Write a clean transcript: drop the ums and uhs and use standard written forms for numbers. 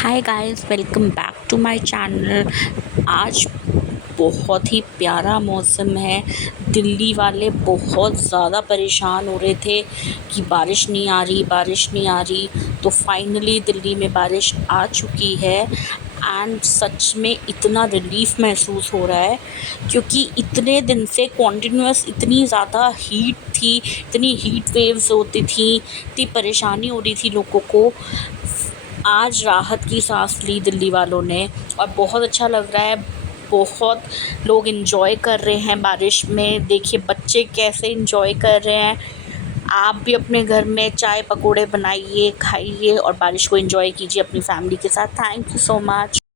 Hi guys, welcome back to my channel. आज बहुत ही प्यारा मौसम है। दिल्ली वाले बहुत ज़्यादा परेशान हो रहे थे कि बारिश नहीं आ रही, बारिश नहीं आ रही। तो फाइनली दिल्ली में बारिश आ चुकी है एंड सच में इतना रिलीफ़ महसूस हो रहा है, क्योंकि इतने दिन से कॉन्टिन्यूअस इतनी ज़्यादा हीट थी, इतनी हीट वेव्स होती थी, इतनी परेशानी हो रही थी लोगों को। आज राहत की सांस ली दिल्ली वालों ने और बहुत अच्छा लग रहा है। बहुत लोग एंजॉय कर रहे हैं बारिश में। देखिए बच्चे कैसे एंजॉय कर रहे हैं। आप भी अपने घर में चाय पकौड़े बनाइए, खाइए और बारिश को एंजॉय कीजिए अपनी फैमिली के साथ। Thank you so much.